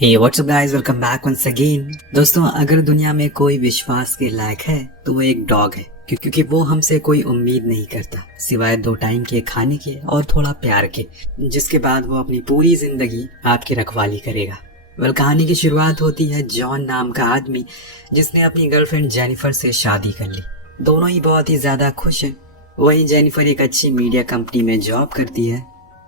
हे what's up guys, welcome back once again. दोस्तों, अगर दुनिया में कोई विश्वास के लायक है तो वो एक डॉग है, क्योंकि वो हमसे कोई उम्मीद नहीं करता सिवाय 2 टाइम के खाने के और थोड़ा प्यार के, जिसके बाद वो अपनी पूरी जिंदगी आपकी रखवाली करेगा। कहानी की शुरुआत होती है जॉन नाम का आदमी जिसने अपनी गर्लफ्रेंड जेनिफर से शादी कर ली। दोनों ही बहुत ही ज्यादा खुश हैं। वहीं जेनिफर एक अच्छी मीडिया कंपनी में जॉब करती है,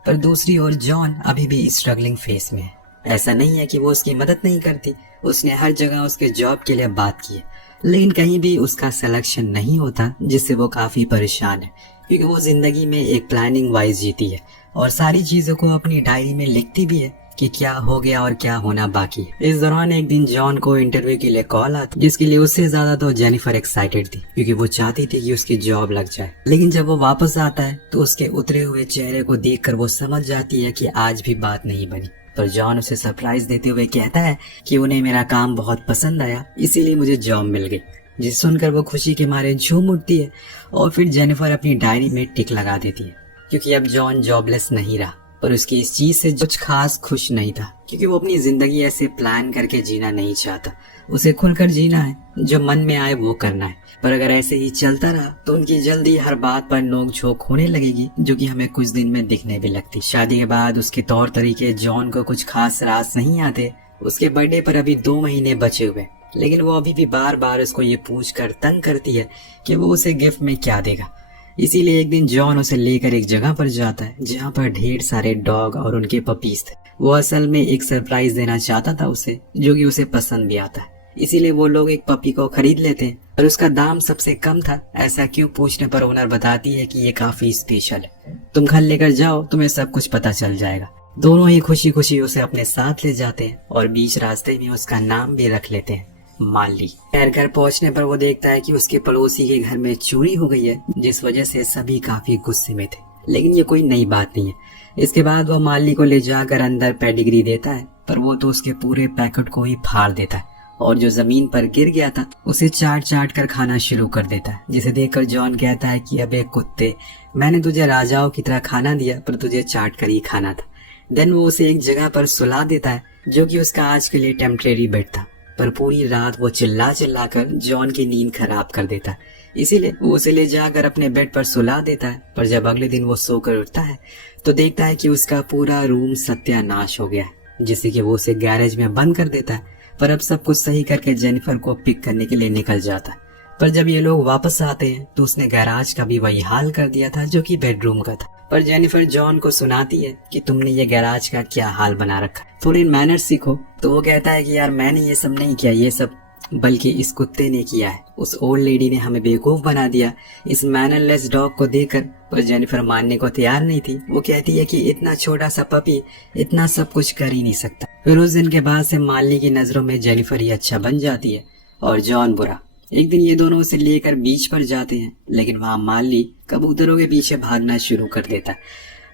पर दूसरी ओर जॉन अभी भी स्ट्रगलिंग फेस में है। ऐसा नहीं है कि वो उसकी मदद नहीं करती, उसने हर जगह उसके जॉब के लिए बात की है, लेकिन कहीं भी उसका सिलेक्शन नहीं होता, जिससे वो काफी परेशान है। क्योंकि वो जिंदगी में एक प्लानिंग वाइज जीती है और सारी चीजों को अपनी डायरी में लिखती भी है कि क्या हो गया और क्या होना बाकी है। इस दौरान एक दिन जॉन को इंटरव्यू के लिए कॉल आती, जिसके लिए उससे ज्यादा तो जेनिफर एक्साइटेड थी, क्योंकि वो चाहती थी कि उसकी जॉब लग जाए। लेकिन जब वो वापस आता है तो उसके उतरे हुए चेहरे को देखकर वो समझ जाती है कि आज भी बात नहीं बनी। पर जॉन उसे सरप्राइज देते हुए कहता है कि उन्हें मेरा काम बहुत पसंद आया, इसीलिए मुझे जॉब मिल गई। जिसे सुनकर वो खुशी के मारे झूम उठती है और फिर जेनिफर अपनी डायरी में टिक लगा देती है, क्योंकि अब जॉन जॉबलेस नहीं रहा। पर उसकी इस चीज से कुछ खास खुश नहीं था, क्योंकि वो अपनी जिंदगी ऐसे प्लान करके जीना नहीं चाहता। उसे खुलकर जीना है, जो मन में आए वो करना है। पर अगर ऐसे ही चलता रहा तो उनकी जल्दी हर बात पर नोक झोंक होने लगेगी, जो कि हमें कुछ दिन में दिखने भी लगती। शादी के बाद उसके तौर तरीके जॉन को कुछ खास रास नहीं आते। उसके बर्थडे पर अभी 2 महीने बचे हुए, लेकिन वो अभी भी बार बार उसको ये पूछ कर तंग करती है कि वो उसे गिफ्ट में क्या देगा। इसीलिए एक दिन जॉन उसे लेकर एक जगह पर जाता है जहाँ पर ढेर सारे डॉग और उनके पपीज थे। वो असल में एक सरप्राइज देना चाहता था उसे, जो कि उसे पसंद भी आता है। इसीलिए वो लोग एक पपी को खरीद लेते हैं, और उसका दाम सबसे कम था। ऐसा क्यों पूछने पर ओनर बताती है कि ये काफी स्पेशल है, तुम घर लेकर जाओ, तुम्हें सब कुछ पता चल जाएगा। दोनों ही खुशी खुशी उसे अपने साथ ले जाते हैं और बीच रास्ते में उसका नाम भी रख लेते हैं, माली। खैर, घर पहुंचने पर वो देखता है कि उसके पड़ोसी के घर में चोरी हो गई है, जिस वजह से सभी काफी गुस्से में थे। लेकिन ये कोई नई बात नहीं है। इसके बाद वो माली को ले जाकर अंदर पेडिग्री देता है, पर वो तो उसके पूरे पैकेट को ही फाड़ देता है और जो जमीन पर गिर गया था उसे चाट चाट कर खाना शुरू कर देता है। जिसे देखकर जॉन कहता है कि अबे कुत्ते, मैंने तुझे राजाओं की तरह खाना दिया, पर तुझे चाट कर ही खाना था। देन वो उसे एक जगह पर सुला देता है, जो कि उसका आज के लिए टेम्परेरी बेड था। पर पूरी रात वो चिल्ला चिल्ला कर जॉन की नींद खराब कर देता है, इसीलिए वो उसे ले जाकर अपने बेड पर सुला देता है। पर जब अगले दिन वो सोकर उठता है तो देखता है कि उसका पूरा रूम सत्यानाश हो गया है, जिससे कि वो उसे गैरेज में बंद कर देता है। पर अब सब कुछ सही करके जेनिफर को पिक करने के लिए निकल जाता है। पर जब ये लोग वापस आते हैं तो उसने गैराज का भी वही हाल कर दिया था जो कि बेडरूम का था। पर जेनिफर जॉन को सुनाती है कि तुमने ये गैराज का क्या हाल बना रखा, थोड़े मैनर्स सीखो। तो वो कहता है कि यार, मैंने ये सब नहीं किया, ये सब बल्कि इस कुत्ते ने किया है। उस ओल्ड लेडी ने हमें बेवकूफ बना दिया इस मैनरलेस डॉग को देकर। पर जेनिफर मानने को तैयार नहीं थी। वो कहती है कि इतना छोटा सा पपी इतना सब कुछ कर ही नहीं सकता। फिर उस दिन के बाद से माली की नजरों में जेनिफर ही अच्छा बन जाती है और जॉन बुरा। एक दिन ये दोनों उसे लेकर बीच पर जाते हैं, लेकिन वहाँ माली कबूतरों के पीछे भागना शुरू कर देता है।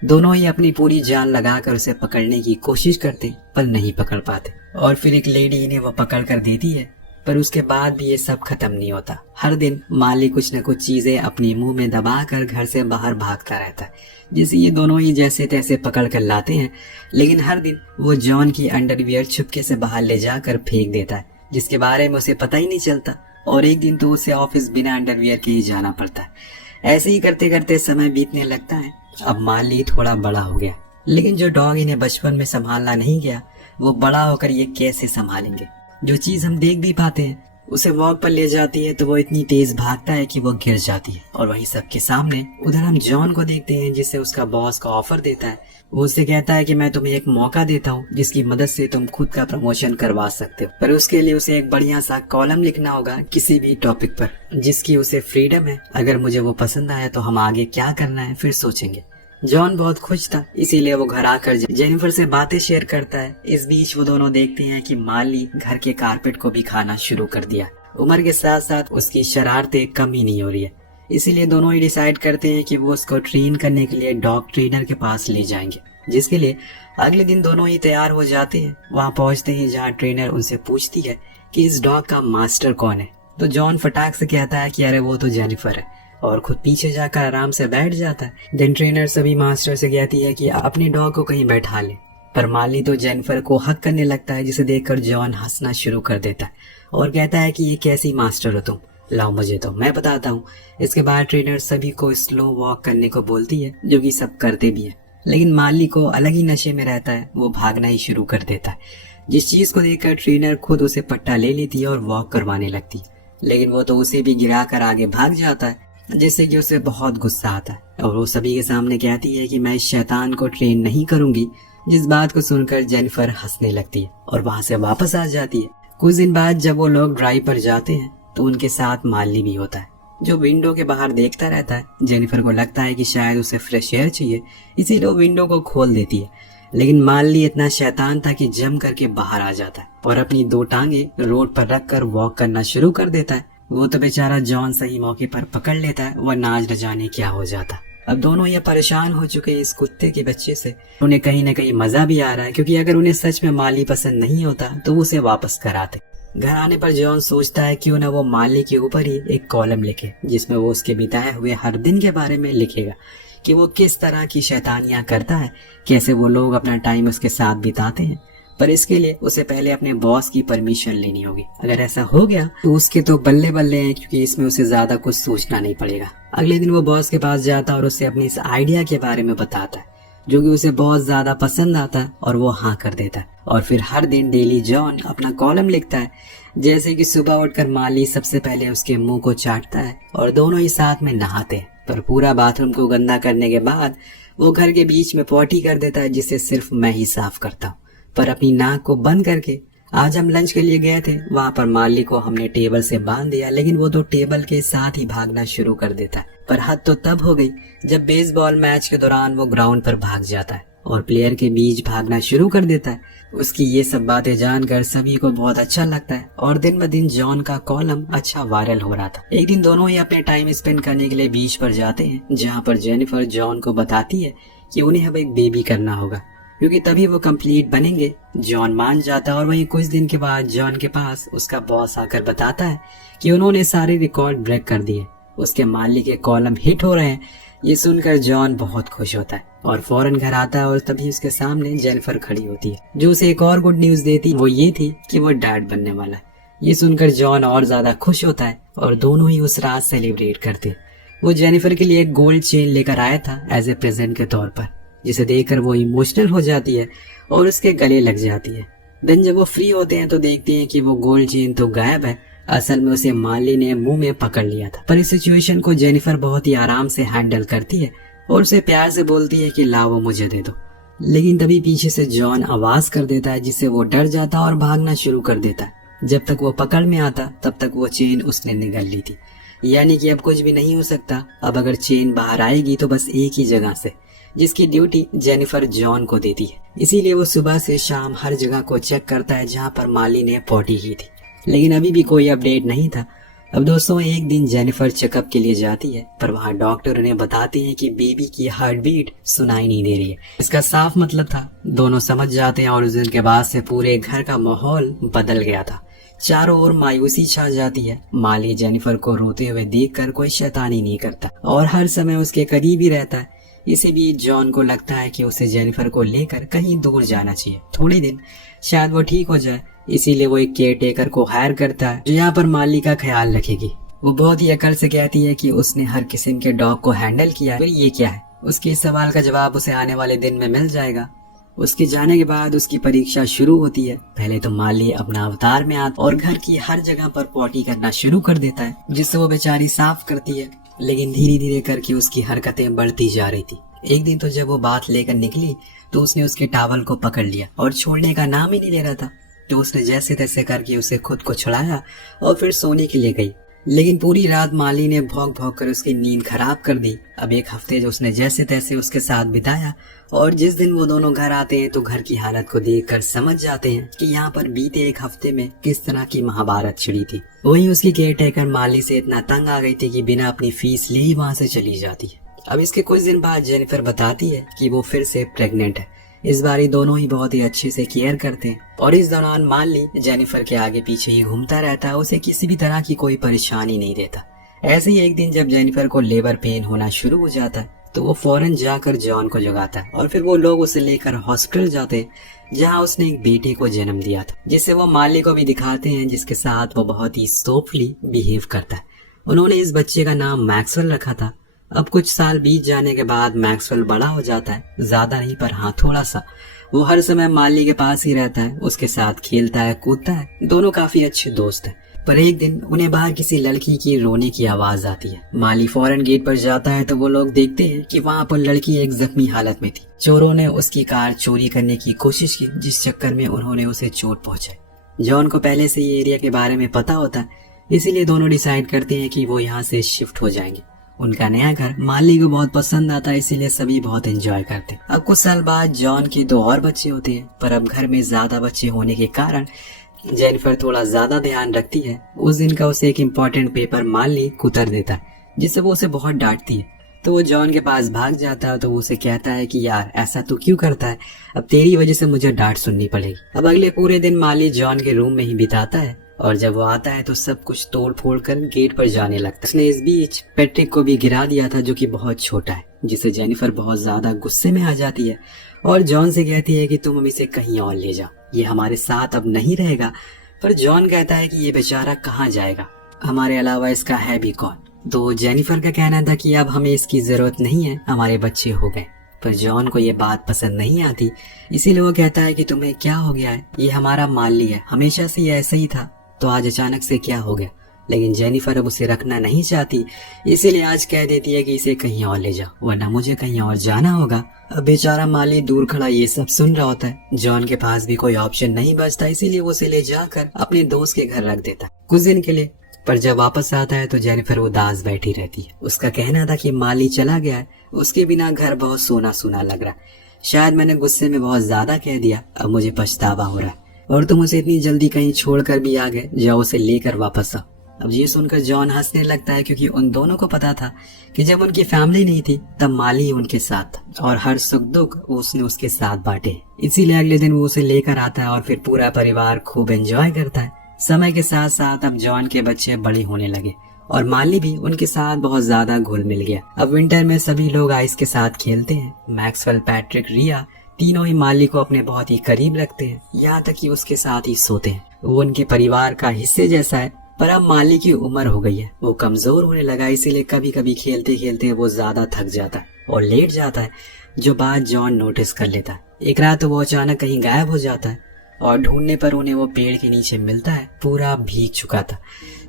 दोनों ही अपनी पूरी जान लगाकर उसे पकड़ने की कोशिश करते, पर नहीं पकड़ पाते। और फिर एक लेडी इन्हें वो पकड़ कर देती है, पर उसके बाद भी ये सब खत्म नहीं होता। हर दिन माली कुछ न कुछ चीजें अपने मुंह में दबाकर घर से बाहर भागता रहता है, जिसे ये दोनों ही जैसे तैसे पकड़ कर लाते हैं। लेकिन हर दिन वो जॉन की अंडरवियर छुपके से बाहर ले जाकर फेंक देता है, जिसके बारे में उसे पता ही नहीं चलता। और एक दिन तो उसे ऑफिस बिना अंडरवियर के ही जाना पड़ता है। ऐसे ही करते करते समय बीतने लगता है। अब माली थोड़ा बड़ा हो गया, लेकिन जो डॉग इन्हें बचपन में संभालना नहीं गया, वो बड़ा होकर ये कैसे संभालेंगे। जो चीज हम देख भी पाते हैं, उसे वॉक पर ले जाती है तो वो इतनी तेज भागता है कि वो गिर जाती है। और वही सबके सामने उधर हम जॉन को देखते हैं, जिसे उसका बॉस का ऑफर देता है। वो उससे कहता है कि मैं तुम्हें एक मौका देता हूँ जिसकी मदद से तुम खुद का प्रमोशन करवा सकते हो, पर उसके लिए उसे एक बढ़िया सा कॉलम लिखना होगा किसी भी टॉपिक पर, जिसकी उसे फ्रीडम है। अगर मुझे वो पसंद आया तो हम आगे क्या करना है फिर सोचेंगे। जॉन बहुत खुश था, इसीलिए वो घर आकर जेनिफर से बातें शेयर करता है। इस बीच वो दोनों देखते हैं कि माली घर के कारपेट को भी खाना शुरू कर दिया। उम्र के साथ साथ उसकी शरारतें कम ही नहीं हो रही है, इसीलिए दोनों ही डिसाइड करते हैं कि वो उसको ट्रेन करने के लिए डॉग ट्रेनर के पास ले जाएंगे, जिसके लिए अगले दिन दोनों ही तैयार हो जाते हैं। वहाँ पहुँचते ही जहाँ ट्रेनर उनसे पूछती है कि इस डॉग का मास्टर कौन है, तो जॉन फटाक से कहता है कि अरे वो तो जेनिफर है, और खुद पीछे जाकर आराम से बैठ जाता है। देन ट्रेनर सभी मास्टर से कहती है कि अपने डॉग को कहीं बैठा ले, पर माली तो जेनिफर को हक करने लगता है, जिसे देखकर जॉन हंसना शुरू कर देता है और कहता है कि ये कैसी मास्टर हो तुम, लाओ मुझे तो मैं बताता हूँ। इसके बाद ट्रेनर सभी को स्लो वॉक करने को बोलती है, जो कि सब करते भी है। लेकिन माली को अलग ही नशे में रहता है, वो भागना ही शुरू कर देता है, जिस चीज को देखकर ट्रेनर खुद उसे पट्टा ले लेती है और वॉक करवाने लगती है। लेकिन वो तो उसे भी गिरा कर आगे भाग जाता है, जिससे कि उसे बहुत गुस्सा आता है और वो सभी के सामने कहती है कि मैं इस शैतान को ट्रेन नहीं करूंगी। जिस बात को सुनकर जेनिफर हंसने लगती है और वहां से वापस आ जाती है। कुछ दिन बाद जब वो लोग ड्राइव पर जाते हैं तो उनके साथ माली भी होता है, जो विंडो के बाहर देखता रहता है। जेनिफर को लगता है कि शायद उसे फ्रेश एयर चाहिए, इसीलिए वो विंडो को खोल देती है। लेकिन माली इतना शैतान था कि जम करके बाहर आ जाता है और अपनी 2 टांगे रोड पर रखकर वॉक करना शुरू कर देता है। वो तो बेचारा जॉन सही मौके पर पकड़ लेता है, वरना आज न जाने क्या हो जाता। अब दोनों ये परेशान हो चुके हैं इस कुत्ते के बच्चे से। उन्हें कहीं न कहीं मजा भी आ रहा है, क्योंकि अगर उन्हें सच में माली पसंद नहीं होता तो वो उसे वापस कराते। घर आने पर जॉन सोचता है क्यों ना वो माली के ऊपर ही एक कॉलम लिखे, जिसमें वो उसके बिताए हुए हर दिन के बारे में लिखेगा कि वो किस तरह की शैतानियां करता है, कैसे वो लोग अपना टाइम उसके साथ बिताते हैं। पर इसके लिए उसे पहले अपने बॉस की परमिशन लेनी होगी। अगर ऐसा हो गया तो उसके तो बल्ले बल्ले हैं, क्योंकि इसमें उसे ज्यादा कुछ सोचना नहीं पड़ेगा। अगले दिन वो बॉस के पास जाता और उससे अपने इस आइडिया के बारे में बताता है, जो कि उसे बहुत ज्यादा पसंद आता है और वो हाँ कर देता है। और फिर हर दिन डेली जॉन अपना कॉलम लिखता है, जैसे कि सुबह उठकर माली सबसे पहले उसके मुंह को चाटता है और दोनों ही साथ में नहाते हैं। पर पूरा बाथरूम को गंदा करने के बाद वो घर के बीच में पॉटी कर देता है, जिसे सिर्फ मैं ही साफ करता हूँ। पर अपनी नाक को बंद करके आज हम लंच के लिए गए थे, वहाँ पर माली को हमने टेबल से बांध दिया, लेकिन वो तो टेबल के साथ ही भागना शुरू कर देता है। पर हद तो तब हो गई जब बेसबॉल मैच के दौरान वो ग्राउंड पर भाग जाता है और प्लेयर के बीच भागना शुरू कर देता है। उसकी ये सब बातें जानकर सभी को बहुत अच्छा लगता है और दिन ब दिन जॉन का कॉलम अच्छा वायरल हो रहा था। एक दिन दोनों ही अपने टाइम स्पेंड करने के लिए बीच पर जाते हैं, जहाँ पर जेनिफर जॉन को बताती है कि उन्हें अब एक बेबी करना होगा, क्योंकि तभी वो कंप्लीट बनेंगे। जॉन मान जाता है और वहीं कुछ दिन के बाद जॉन के पास उसका बॉस आकर बताता है कि उन्होंने सारे रिकॉर्ड ब्रेक कर दिए, उसके माली के कॉलम हिट हो रहे हैं। ये सुनकर जॉन बहुत खुश होता है और फौरन घर आता है और तभी उसके सामने जेनिफर खड़ी होती है, जो उसे एक और गुड न्यूज देती। वो ये थी कि वो डैड बनने वाला है। ये सुनकर जॉन और ज्यादा खुश होता है और दोनों ही उस रात सेलिब्रेट करते। वो जेनिफर के लिए एक गोल्ड चेन लेकर आया था एज ए प्रेजेंट के तौर पर, जिसे देखकर वो इमोशनल हो जाती है और उसके गले लग जाती है। देन जब वो फ्री होते हैं तो देखते हैं कि वो गोल्ड चेन तो गायब है, असल में उसे माली ने मुंह में पकड़ लिया था। पर इस सिचुएशन को जेनिफर बहुत ही आराम से हैंडल करती है और उसे प्यार से बोलती है कि लाओ वो मुझे दे दो। लेकिन तभी पीछे से जॉन आवाज कर देता है, जिससे वो डर जाता और भागना शुरू कर देता है। जब तक वो पकड़ में आता तब तक वो चेन उसने निगल ली थी, यानी कि अब कुछ भी नहीं हो सकता। अब अगर चेन बाहर आएगी तो बस एक ही जगह से, जिसकी ड्यूटी जेनिफर जॉन को देती है। इसीलिए वो सुबह से शाम हर जगह को चेक करता है जहाँ पर माली ने पॉटी की थी, लेकिन अभी भी कोई अपडेट नहीं था। अब दोस्तों एक दिन जेनिफर चेकअप के लिए जाती है, पर वहाँ डॉक्टर उन्हें बताते हैं कि बेबी की हार्ट बीट सुनाई नहीं दे रही है। इसका साफ मतलब था, दोनों समझ जाते हैं और उस दिन के बाद से पूरे घर का माहौल बदल गया था। चारों ओर मायूसी छा जाती है। माली जेनिफर को रोते हुए देखकर कोई शैतानी नहीं करता और हर समय उसके करीब ही रहता है। इसी बीच जॉन को लगता है कि उसे जेनिफर को लेकर कहीं दूर जाना चाहिए, थोड़े दिन शायद वो ठीक हो जाए। इसीलिए वो एक केयर टेकर को हायर करता है, जो यहाँ पर माली का ख्याल रखेगी। वो बहुत ही अकल से कहती है कि उसने हर किस्म के डॉग को हैंडल किया है, फिर ये क्या है। उसके इस सवाल का जवाब उसे आने वाले दिन में मिल जाएगा। उसके जाने के बाद उसकी परीक्षा शुरू होती है। पहले तो माली अपना अवतार में आता और घर की हर जगह पर पॉटी करना शुरू कर देता है, जिससे वो बेचारी साफ करती है। लेकिन धीरे धीरे करके उसकी हरकतें बढ़ती जा रही थी। एक दिन तो जब वो बात लेकर निकली तो उसने उसके टॉवल को पकड़ लिया और छोड़ने का नाम ही नहीं ले रहा था। तो उसने जैसे तैसे करके उसे खुद को छुड़ाया और फिर सोने के लिए गई। लेकिन पूरी रात माली ने भौंक भौंक कर उसकी नींद खराब कर दी। अब एक हफ्ते जो उसने जैसे तैसे उसके साथ बिताया और जिस दिन वो दोनों घर आते हैं तो घर की हालत को देखकर समझ जाते हैं कि यहाँ पर बीते एक हफ्ते में किस तरह की महाभारत छिड़ी थी। वहीं उसकी केयर टेकर माली से इतना तंग आ गई थी कि बिना अपनी फीस ले ही वहाँ से चली जाती है। अब इसके कुछ दिन बाद जेनिफर बताती है कि वो फिर से प्रेग्नेंट है। इस बार दोनों ही बहुत ही अच्छे से केयर करते हैं और इस दौरान माली जेनिफर के आगे पीछे ही घूमता रहता है, उसे किसी भी तरह की कोई परेशानी नहीं देता। ऐसे ही एक दिन जब जेनिफर को लेबर पेन होना शुरू हो जाता है तो वो फौरन जाकर जॉन को जगाता है और फिर वो लोग उसे लेकर हॉस्पिटल जाते हैं जहाँ उसने एक बेटे को जन्म दिया था, जिसे वो माली को भी दिखाते हैं, जिसके साथ वो बहुत ही सॉफ्टली बिहेव करता है। उन्होंने इस बच्चे का नाम मैक्सवेल रखा था। अब कुछ साल बीत जाने के बाद मैक्सवेल बड़ा हो जाता है, ज्यादा नहीं पर हाँ थोड़ा सा। वो हर समय माली के पास ही रहता है, उसके साथ खेलता है कूदता है, दोनों काफी अच्छे दोस्त हैं। पर एक दिन उन्हें बाहर किसी लड़की की रोने की आवाज आती है। माली फौरन गेट पर जाता है तो वो लोग देखते हैं कि वहाँ पर लड़की एक जख्मी हालत में थी। चोरों ने उसकी कार चोरी करने की कोशिश की, जिस चक्कर में उन्होंने उसे चोट पहुंचाई। जॉन को पहले से ये एरिया के बारे में पता होता है, इसीलिए दोनों डिसाइड करते हैं कि वो यहाँ से शिफ्ट हो जाएंगे। उनका नया घर माली को बहुत पसंद आता है, इसीलिए सभी बहुत एंजॉय करते हैं। अब कुछ साल बाद जॉन के 2 और बच्चे होते हैं, पर अब घर में ज्यादा बच्चे होने के कारण जेनिफर थोड़ा ज्यादा ध्यान रखती है। उस दिन का उसे एक इम्पोर्टेंट पेपर माली कुतर देता है, जिससे वो उसे बहुत डांटती है। तो वो जॉन के पास भाग जाता है, तो वो उसे कहता है कि यार ऐसा तू क्यों करता है, अब तेरी वजह से मुझे डांट सुननी पड़ेगी। अब अगले पूरे दिन माली जॉन के रूम में ही बिताता है और जब वो आता है तो सब कुछ तोड़ फोड़ कर गेट पर जाने लगता है। उसने इस बीच पैट्रिक को भी गिरा दिया था, जो कि बहुत छोटा है, जिससे जेनिफर बहुत ज्यादा गुस्से में आ जाती है और जॉन से कहती है कि तुम इसे कहीं और ले जाओ, ये हमारे साथ अब नहीं रहेगा। पर जॉन कहता है कि ये बेचारा कहाँ जाएगा, हमारे अलावा इसका है भी कौन। तो जेनिफर का कहना था कि अब हमें इसकी जरूरत नहीं है, हमारे बच्चे हो गए। पर जॉन को ये बात पसंद नहीं आती, इसीलिए वो कहता है कि तुम्हें क्या हो गया है, ये हमारा माली है, हमेशा से ये ऐसा ही था, तो आज अचानक से क्या हो गया। लेकिन जेनिफर अब उसे रखना नहीं चाहती, इसीलिए आज कह देती है कि इसे कहीं और ले जाओ, वरना मुझे कहीं और जाना होगा। अब बेचारा माली दूर खड़ा ये सब सुन रहा होता है। जॉन के पास भी कोई ऑप्शन नहीं बचता, इसीलिए वो उसे ले जाकर अपने दोस्त के घर रख देता कुछ दिन के लिए। पर जब वापस आता है तो जेनिफर उदास बैठी रहती है। उसका कहना था कि माली चला गया है, उसके बिना घर बहुत सूना सूना लग रहा है, शायद मैंने गुस्से में बहुत ज्यादा कह दिया, अब मुझे पछतावा हो रहा है, और तुम उसे इतनी जल्दी कहीं छोड़कर भी आ गए, जाओ उसे लेकर वापस आओ। अब ये सुनकर जॉन हंसने लगता है, क्योंकि उन दोनों को पता था कि जब उनकी फैमिली नहीं थी तब माली उनके साथ था और हर सुख दुख उसने उसके साथ बांटे। इसीलिए अगले दिन वो उसे लेकर आता है और फिर पूरा परिवार खूब एंजॉय करता है। समय के साथ साथ अब जॉन के बच्चे बड़े होने लगे और माली भी उनके साथ बहुत ज्यादा घुल मिल गया। अब विंटर में सभी लोग आइस के साथ खेलते हैं। मैक्सवेल, पैट्रिक, रिया तीनों ही माली को अपने बहुत ही करीब रखते हैं, यहाँ तक कि उसके साथ ही सोते हैं। वो उनके परिवार का हिस्से जैसा है। पर अब माली की उम्र हो गई है, वो कमजोर होने लगा, इसीलिए कभी कभी खेलते खेलते वो ज्यादा थक जाता है और लेट जाता है, जो बात जॉन नोटिस कर लेता है। एक रात वो अचानक कहीं गायब हो जाता है और ढूंढने पर उन्हें वो पेड़ के नीचे मिलता है, पूरा भीग चुका था।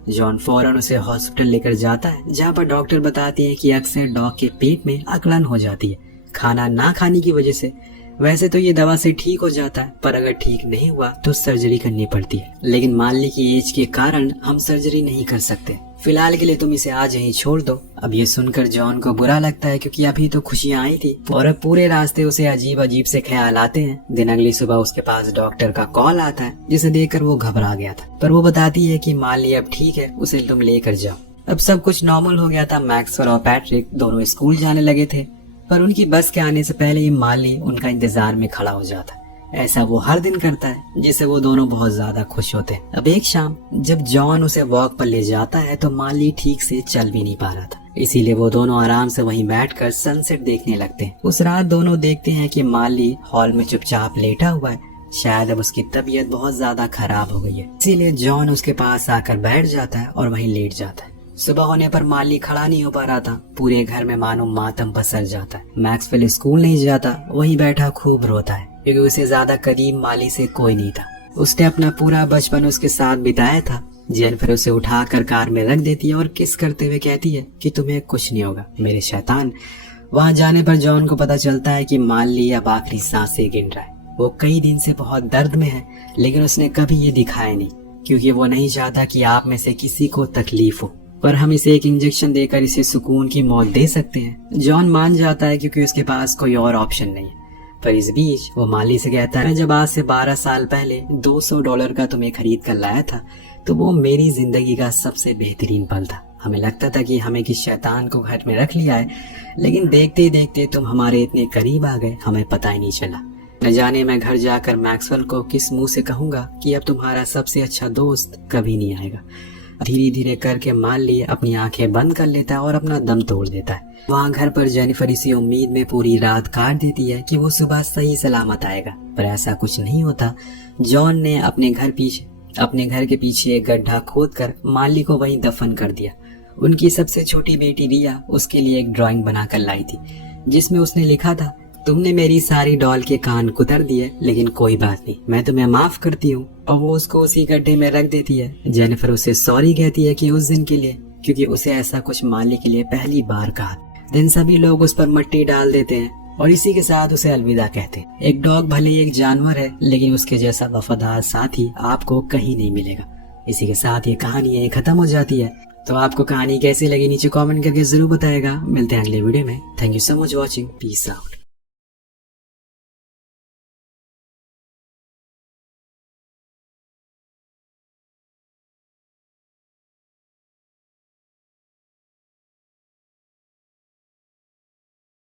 जॉन फौरन उसे हॉस्पिटल लेकर जाता है, जहाँ पर डॉक्टर बताती है कि अक्सर डॉग के पेट में अकड़न हो जाती है खाना ना खाने की वजह से। वैसे तो ये दवा से ठीक हो जाता है, पर अगर ठीक नहीं हुआ तो सर्जरी करनी पड़ती है, लेकिन माली की एज के कारण हम सर्जरी नहीं कर सकते। फिलहाल के लिए तुम इसे आज यहीं छोड़ दो। अब ये सुनकर जॉन को बुरा लगता है, क्योंकि अभी तो खुशियां आई थी और अब पूरे रास्ते उसे अजीब अजीब से ख्याल आते हैं। दिन अगली सुबह उसके पास डॉक्टर का कॉल आता है, जिसे देखकर वो घबरा गया था, पर वो बताती है कि माली अब ठीक है, उसे तुम लेकर जाओ। अब सब कुछ नॉर्मल हो गया था। मैक्सवेल और पैट्रिक दोनों स्कूल जाने लगे थे, पर उनकी बस के आने से पहले ही माली उनका इंतजार में खड़ा हो जाता है। ऐसा वो हर दिन करता है, जिससे वो दोनों बहुत ज्यादा खुश होते हैं। अब एक शाम जब जॉन उसे वॉक पर ले जाता है तो माली ठीक से चल भी नहीं पा रहा था, इसीलिए वो दोनों आराम से वहीं बैठकर सनसेट देखने लगते हैं। उस रात दोनों देखते हैं कि माली हॉल में चुपचाप लेटा हुआ है, शायद अब उसकी तबीयत बहुत ज्यादा खराब हो गई है, इसीलिए जॉन उसके पास आकर बैठ जाता है और वहीं लेट जाता है। सुबह होने पर माली खड़ा नहीं हो पा रहा था, पूरे घर में मानो मातम पसर जाता है। मैक्सवेल स्कूल नहीं जाता, वहीं बैठा खूब रोता है, क्योंकि उसे ज्यादा करीब माली से कोई नहीं था। उसने अपना पूरा बचपन उसके साथ बिताया था। जेनिफर उसे उठाकर कार में रख देती है और किस करते हुए कहती है कि तुम्हें कुछ नहीं होगा मेरे शैतान। वहाँ जाने पर जॉन को पता चलता है कि माली अब आखिरी सांसें गिन रहा है। वो कई दिन से बहुत दर्द में है, लेकिन उसने कभी ये दिखाया नहीं, क्योंकि वो नहीं चाहता कि आप में से किसी को तकलीफ हो। पर हम इसे एक इंजेक्शन देकर इसे सुकून की मौत दे सकते हैं। जॉन मान जाता है, क्योंकि उसके पास कोई और ऑप्शन नहीं है। पर इस बीच वो माली से कहता है, जब आज से 12 साल पहले $200 का तुम्हें खरीद कर लाया था, तो वो मेरी जिंदगी का सबसे बेहतरीन पल था। हमें लगता था कि हमें किस शैतान को घर में रख लिया है, लेकिन देखते देखते तुम हमारे इतने करीब आ गए, हमें पता ही नहीं चला। न जाने मैं घर जाकर मैक्सवेल को किस मुंह से कहूंगा कि अब तुम्हारा सबसे अच्छा दोस्त कभी नहीं आएगा। धीरे धीरे करके माली अपनी आंखें बंद कर लेता है और अपना दम तोड़ देता है। वहाँ घर पर जेनिफर इसी उम्मीद में पूरी रात काट देती है कि वो सुबह सही सलामत आएगा, पर ऐसा कुछ नहीं होता। जॉन ने अपने घर के पीछे एक गड्ढा खोदकर माली को वहीं दफन कर दिया। उनकी सबसे छोटी बेटी रिया उसके लिए एक ड्राइंग बनाकर लाई थी, जिसमें उसने लिखा था, तुमने मेरी सारी डॉल के कान कुतर दिए, लेकिन कोई बात नहीं, मैं तुम्हें माफ करती हूँ। और वो उसको उसी गड्ढे में रख देती है। जेनिफर उसे सॉरी कहती है कि उस दिन के लिए, क्योंकि उसे ऐसा कुछ माली के लिए पहली बार कहा। दिन सभी लोग उस पर मिट्टी डाल देते हैं और इसी के साथ उसे अलविदा कहते हैं। एक डॉग भले ही एक जानवर है, लेकिन उसके जैसा वफादार साथी आपको कहीं नहीं मिलेगा। इसी के साथ ये कहानी यही खत्म हो जाती है। तो आपको कहानी कैसी लगी नीचे कमेंट करके जरूर बताएगा। मिलते हैं अगले वीडियो में। Thank you so much watching. Peace out.